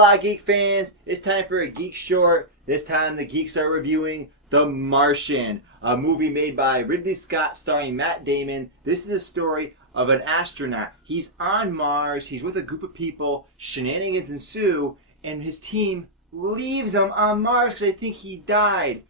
Hola, geek fans! It's time for a geek short. This time, the geeks are reviewing The Martian, a movie made by Ridley Scott starring Matt Damon. This is a story of an astronaut. He's on Mars. He's with a group of people. Shenanigans ensue, and his team leaves him on Mars because they think he died.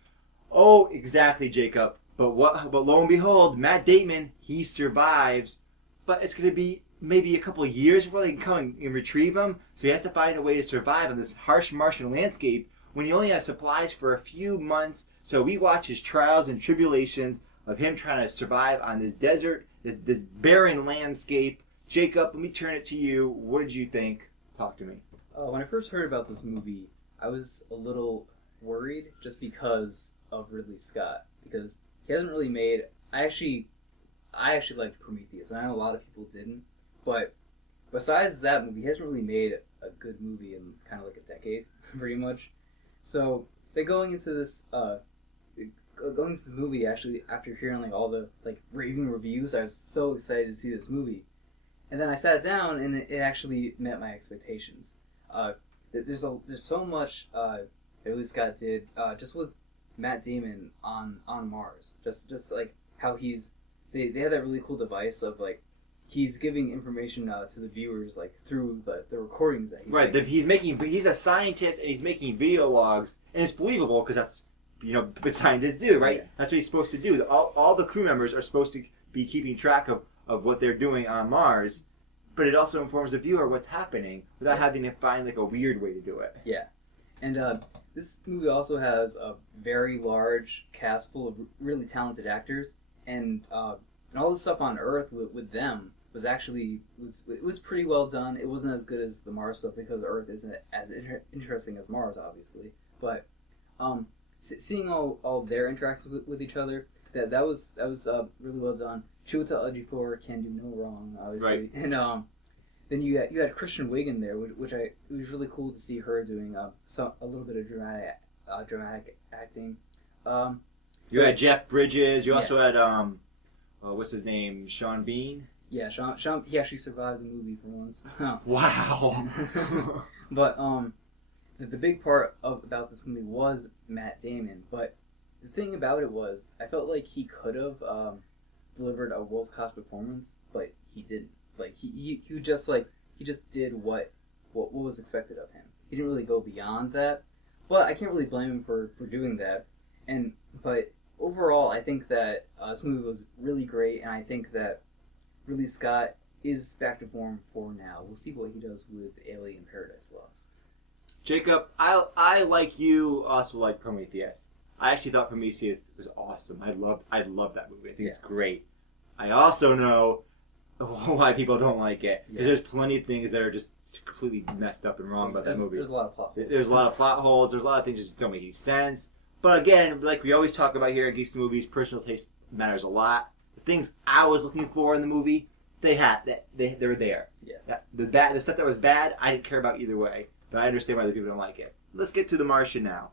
Oh, exactly, Jacob. But lo and behold, Matt Damon, he survives. But it's going to be maybe a couple of years before they can come and retrieve him. So he has to find a way to survive on this harsh Martian landscape when he only has supplies for a few months. So we watch his trials and tribulations of him trying to survive on this desert, this barren landscape. Jacob, let me turn it to you. What did you think? Talk to me. When I first heard about this movie, I was a little worried just because of Ridley Scott. Because he hasn't really made... I actually liked Prometheus, and I know a lot of people didn't. But besides that movie, he hasn't really made a good movie in kind of like a decade, pretty much. So then going into this movie, actually, after hearing like all the like raving reviews, I was so excited to see this movie. And then I sat down, and it actually met my expectations. There's so much that Ridley Scott did just with Matt Damon on Mars. Just like how they had that really cool device of like he's giving information to the viewers like through the recordings that he's making. He's a scientist and he's making video logs, and it's believable because that's what scientists do, right? Yeah. That's what he's supposed to do. All the crew members are supposed to be keeping track of what they're doing on Mars, but it also informs the viewer what's happening without having to find like a weird way to do it. Yeah, and this movie also has a very large cast full of really talented actors, and all the stuff on Earth with them was pretty well done. It wasn't as good as the Mars stuff because Earth isn't as interesting as Mars, obviously. But seeing all their interactions with each other, that was really well done. Chiwetel Ejiofor can do no wrong, obviously. Right. And then you had Kristen Wiig in there, which it was really cool to see her doing a little bit of dramatic acting. You had Jeff Bridges. You also had what's his name? Sean Bean. Yeah, Sean. He actually survived the movie for once. Wow. But the big part about this movie was Matt Damon. But the thing about it was, I felt like he could have delivered a world-class performance, but he didn't. Like he just did what was expected of him. He didn't really go beyond that. But I can't really blame him for doing that. But overall, I think that this movie was really great, and I think that Ridley Scott is back to form for now. We'll see what he does with Alien Paradise Lost. Jacob, I like you also like Prometheus. I actually thought Prometheus was awesome. I love that movie. I think it's great. I also know why people don't like it. Because there's plenty of things that are just completely messed up and wrong about that movie. There's a lot of plot holes. There's a lot of plot holes. There's a lot of things that just don't make any sense. But again, like we always talk about here at Geeks At The Movies, personal taste matters a lot. The things I was looking for in the movie, they were there. Yes. The stuff that was bad, I didn't care about either way. But I understand why the people don't like it. Let's get to The Martian now.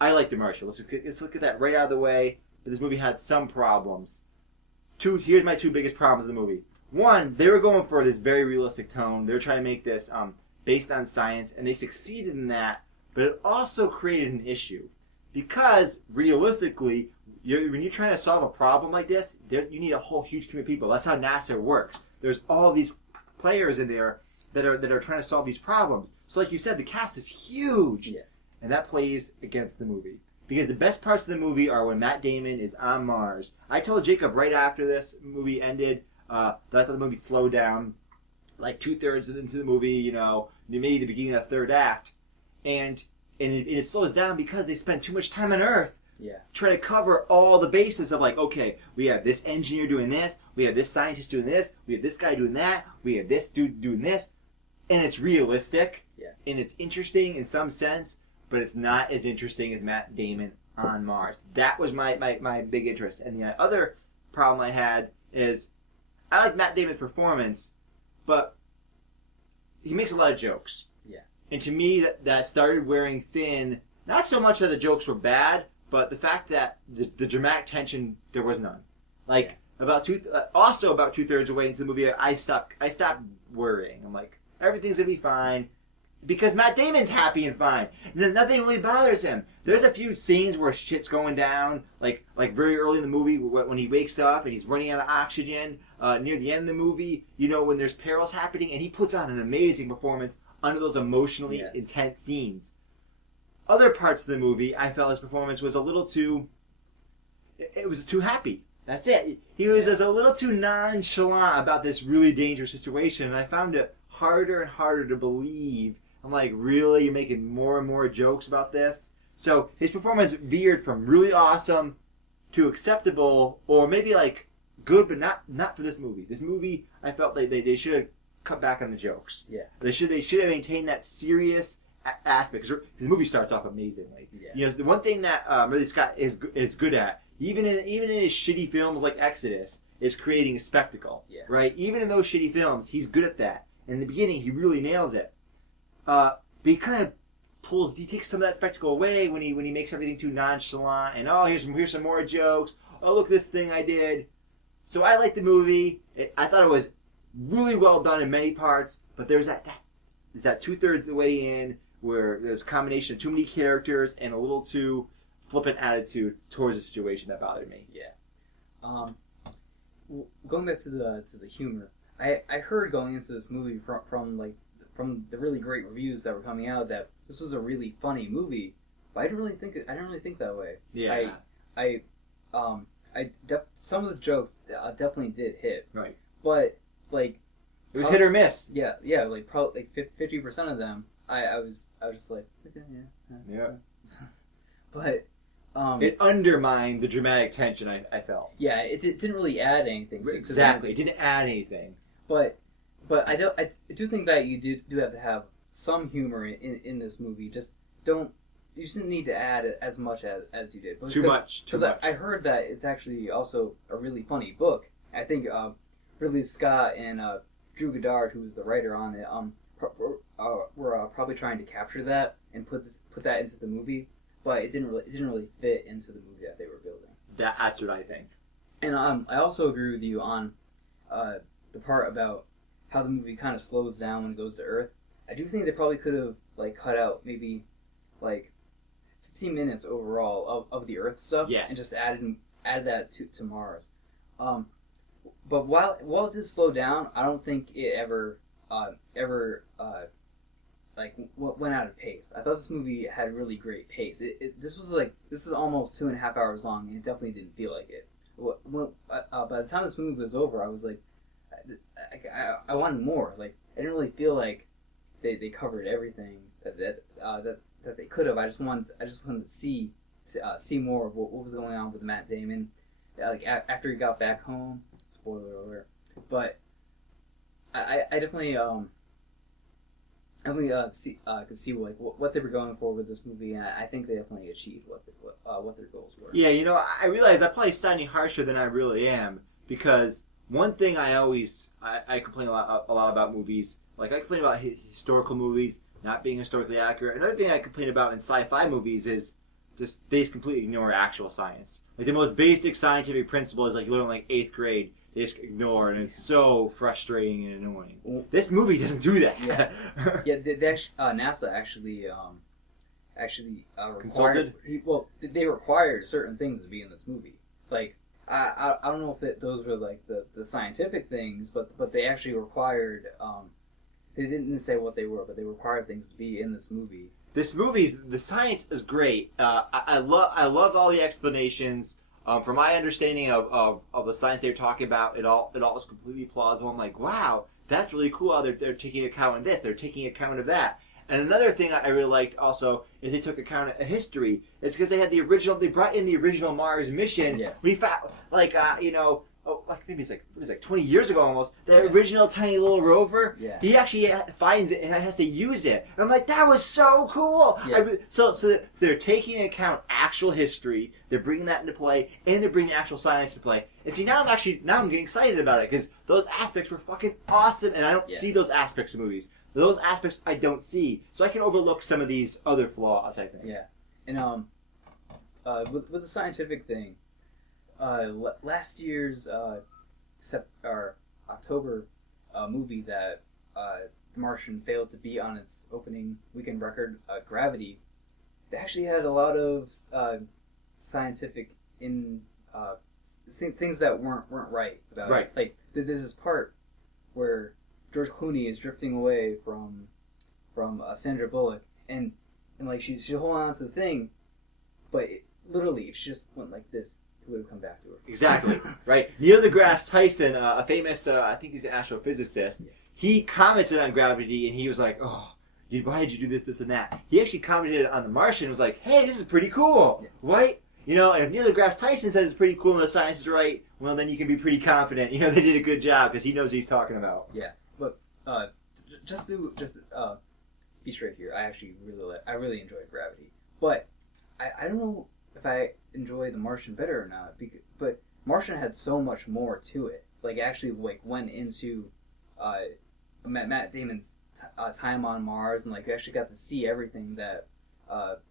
I like The Martian. Let's look at that right out of the way. But this movie had some problems. Here's my two biggest problems in the movie. One, they were going for this very realistic tone. They were trying to make this based on science, and they succeeded in that. But it also created an issue. Because, realistically, when you're trying to solve a problem like this, you need a whole huge team of people. That's how NASA works. There's all these players in there that are trying to solve these problems. So like you said, the cast is huge. Yes. And that plays against the movie. Because the best parts of the movie are when Matt Damon is on Mars. I told Jacob right after this movie ended that I thought the movie slowed down like 2/3 into the movie, maybe the beginning of the third act. And it slows down because they spend too much time on Earth trying to cover all the bases of like, okay, we have this engineer doing this, we have this scientist doing this, we have this guy doing that, we have this dude doing this. And it's realistic, and it's interesting in some sense, but it's not as interesting as Matt Damon on Mars. That was my big interest. And the other problem I had is I like Matt Damon's performance, but he makes a lot of jokes. Yeah. And to me, that started wearing thin. Not so much that the jokes were bad, but the fact that the dramatic tension, there was none. Like, about 2/3 away into the movie, I stopped worrying. I'm like, everything's going to be fine. because Matt Damon's happy and fine. Nothing really bothers him. There's a few scenes where shit's going down, like very early in the movie when he wakes up and he's running out of oxygen. Near the end of the movie, when there's perils happening, and he puts on an amazing performance under those emotionally intense scenes. Other parts of the movie, I felt his performance was a little too. It was too happy. That's it. He was just a little too nonchalant about this really dangerous situation, and I found it harder and harder to believe. I'm like, really? You're making more and more jokes about this? So his performance veered from really awesome to acceptable, or maybe like good, but not for this movie. This movie, I felt like they should have cut back on the jokes. Yeah. They should have maintained that serious aspect. Because the movie starts off amazingly. Yeah. The one thing that Ridley Scott is good at, even in his shitty films like Exodus, is creating a spectacle. Yeah. Right? Even in those shitty films, he's good at that. And in the beginning, he really nails it. But he kind of he takes some of that spectacle away when he makes everything too nonchalant. And here's some more jokes. Oh, look this thing I did. So I liked the movie. I thought it was really well done in many parts. But there's that 2/3 of the way in where there's a combination of too many characters and a little too flippant attitude towards the situation that bothered me. Yeah. Going back to the humor, I heard going into this movie from the really great reviews that were coming out that this was a really funny movie, but I didn't really think that way. Yeah. Some of the jokes definitely did hit. Right. But like it was hit or miss. Yeah. Like probably 50% of them, I was just like, yeah. But it undermined the dramatic tension I felt. Yeah, it didn't really add anything. Exactly, it didn't add anything. But I do think that you do have to have some humor in this movie. You just didn't need to add as much as you did. Too much. Because I heard that it's actually also a really funny book. I think Ridley Scott and Drew Goddard, who was the writer on it, were probably trying to capture that and put that into the movie, but it didn't really fit into the movie that they were building. That's what I think. And I also agree with you on the part about how the movie kind of slows down when it goes to Earth. I do think they probably could have cut out maybe 15 minutes overall of the Earth stuff, and just added that to Mars. But while it did slow down, I don't think it ever went out of pace. I thought this movie had a really great pace. This is almost 2.5 hours long, and it definitely didn't feel like it. By the time this movie was over, I was like, I wanted more. Like, I didn't really feel like they covered everything that they could have. I just wanted to see more of what was going on with Matt Damon. After he got back home, spoiler alert. But I definitely could see what they were going for with this movie, and I think they definitely achieved what their goals were. Yeah, I realize I'm probably sounding harsher than I really am, because one thing I complain a lot about movies. Like, I complain about historical movies not being historically accurate. Another thing I complain about in sci-fi movies is they just completely ignore actual science. Like, the most basic scientific principle is you learn in 8th grade. They just ignore, and it's so frustrating and annoying. This movie doesn't do that. Yeah, NASA actually consulted. They required certain things to be in this movie. Like, I don't know if those were the scientific things, but they actually required. They didn't say what they were, but they required things to be in this movie. The science is great. I love all the explanations. From my understanding of the science they were talking about, it all is completely plausible. I'm like, wow, that's really cool how they're taking account of this, they're taking account of that. And another thing I really liked also is they took account of history. It's because they brought in the original Mars mission. Yes. We found, maybe it's 20 years ago almost, the original tiny little rover. Yeah. He actually finds it and has to use it. And I'm like, that was so cool. Yes. So they're taking into account actual history. They're bringing that into play, and they're bringing actual science to play. And see, now I'm getting excited about it, because those aspects were fucking awesome, and I don't see those aspects of movies. Those aspects I don't see, so I can overlook some of these other flaws, I think. Yeah, and with the scientific thing, last year's October movie that The Martian failed to beat on its opening weekend record, Gravity, they actually had a lot of scientific things that weren't right about it. Like there's this part where George Clooney is drifting away from Sandra Bullock, and like she's holding on to the thing, but literally if she just went like this, it would have come back to her. Exactly. Right. Neil deGrasse Tyson, a famous, I think he's an astrophysicist. Yeah. He commented on Gravity, and he was like, "Oh, why did you do this, and that?" He actually commented on The Martian and was like, "Hey, this is pretty cool, right?" You know, and if Neil deGrasse Tyson says it's pretty cool and the science is right, well, then you can be pretty confident. You know, they did a good job because he knows what he's talking about. Yeah, but just be straight here. I actually really enjoyed Gravity, but I don't know if I enjoy The Martian better or not. But Martian had so much more to it. Like it actually went into Matt Damon's time on Mars, and like you actually got to see everything that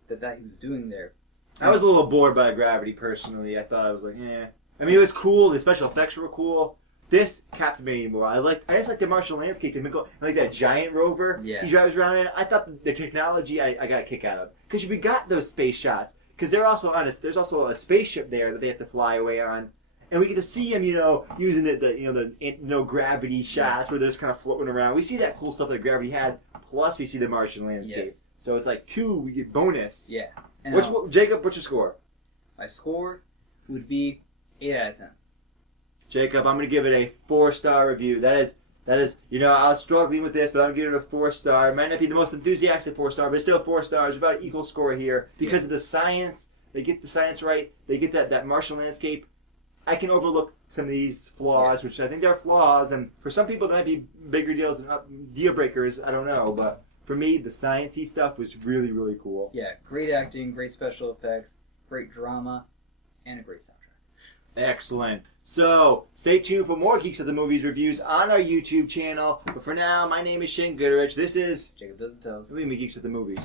he was doing there. I was a little bored by Gravity personally. I thought I was like, eh. I mean, it was cool. The special effects were cool. This captivated me more. I just like the Martian landscape. Like that giant rover he drives around in. I thought the technology I got a kick out of, because we got those space shots. Because there's also a spaceship there that they have to fly away on, and we get to see them, using the gravity shots where they're just kind of floating around. We see that cool stuff that Gravity had. Plus, we see the Martian landscape. Yes. So it's like we get bonus. Yeah. And Jacob, what's your score? My score would be 8 out of 10. Jacob, I'm going to give it a 4-star review. That is, I was struggling with this, but I'm giving it a 4-star. It might not be the most enthusiastic 4-star, but it's still 4 stars. About an equal score here because of the science. They get the science right. They get that Martian landscape. I can overlook some of these flaws, which I think they're flaws, and for some people, they might be bigger deals and deal breakers. I don't know, but for me, the sciencey stuff was really, really cool. Yeah, great acting, great special effects, great drama, and a great soundtrack. Excellent. So, stay tuned for more Geeks at the Movies reviews on our YouTube channel. But for now, my name is Shane Goodrich. This is Jacob Does the Toes. Geeks at the Movies.